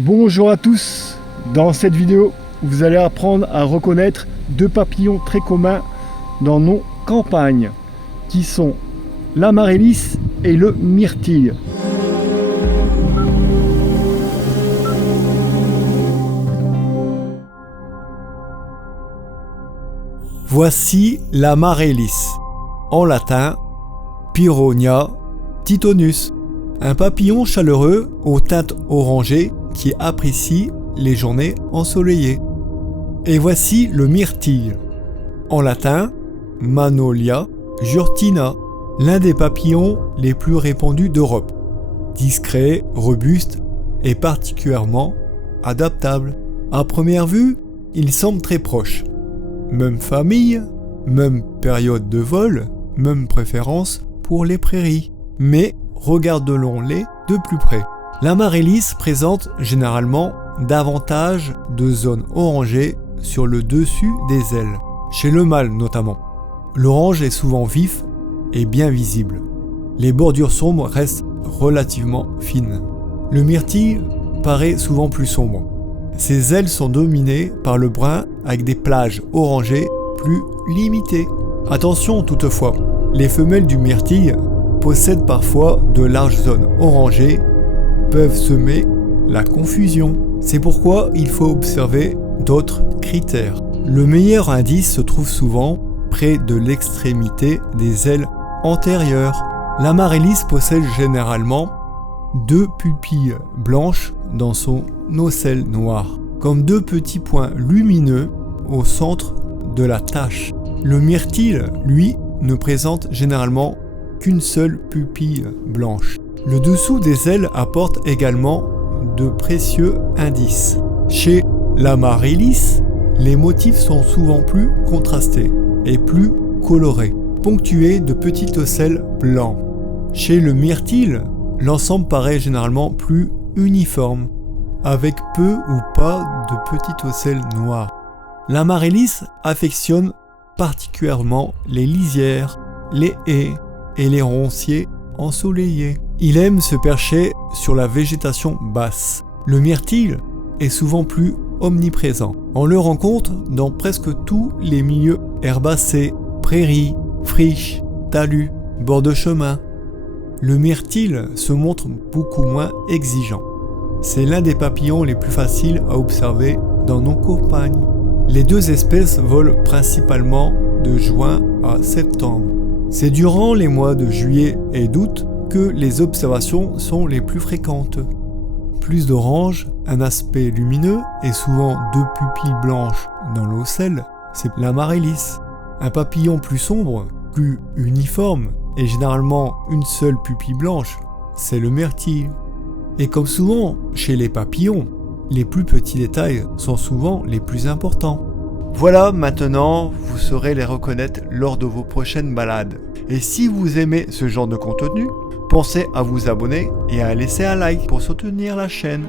Bonjour à tous, dans cette vidéo vous allez apprendre à reconnaître deux papillons très communs dans nos campagnes qui sont l'amaryllis et le myrtille. Voici l'amaryllis, en latin Pyronia titonus, un papillon chaleureux aux teintes orangées qui apprécie les journées ensoleillées. Et voici le myrtille, en latin Magnolia jurtina, l'un des papillons les plus répandus d'Europe, discret, robuste et particulièrement adaptable. À première vue, ils semblent très proches. Même famille, même période de vol, même préférence pour les prairies. Mais regardons-les de plus près. L'amaryllis présente généralement davantage de zones orangées sur le dessus des ailes, chez le mâle notamment. L'orange est souvent vif et bien visible. Les bordures sombres restent relativement fines. Le myrtille paraît souvent plus sombre. Ses ailes sont dominées par le brun avec des plages orangées plus limitées. Attention toutefois, les femelles du myrtille possèdent parfois de larges zones orangées, peuvent semer la confusion. C'est pourquoi il faut observer d'autres critères. Le meilleur indice se trouve souvent près de l'extrémité des ailes antérieures. L'amaryllis possède généralement deux pupilles blanches dans son ocelle noir, comme deux petits points lumineux au centre de la tache. Le myrtille, lui, ne présente généralement qu'une seule pupille blanche. Le dessous des ailes apporte également de précieux indices. Chez l'amaryllis, les motifs sont souvent plus contrastés et plus colorés, ponctués de petits ocelles blancs. Chez le myrtille, l'ensemble paraît généralement plus uniforme, avec peu ou pas de petits ocelles noirs. L'amaryllis affectionne particulièrement les lisières, les haies et les ronciers ensoleillés. Il aime se percher sur la végétation basse. Le myrtille est souvent plus omniprésent. On le rencontre dans presque tous les milieux herbacés, prairies, friches, talus, bords de chemin. Le myrtille se montre beaucoup moins exigeant. C'est l'un des papillons les plus faciles à observer dans nos campagnes. Les deux espèces volent principalement de juin à septembre. C'est durant les mois de juillet et d'août que les observations sont les plus fréquentes. Plus d'orange, un aspect lumineux et souvent deux pupilles blanches dans l'ocelle, c'est l'amaryllis. Un papillon plus sombre, plus uniforme et généralement une seule pupille blanche, c'est le myrtille. Et comme souvent chez les papillons, les plus petits détails sont souvent les plus importants. Voilà, maintenant vous saurez les reconnaître lors de vos prochaines balades. Et si vous aimez ce genre de contenu, pensez à vous abonner et à laisser un like pour soutenir la chaîne.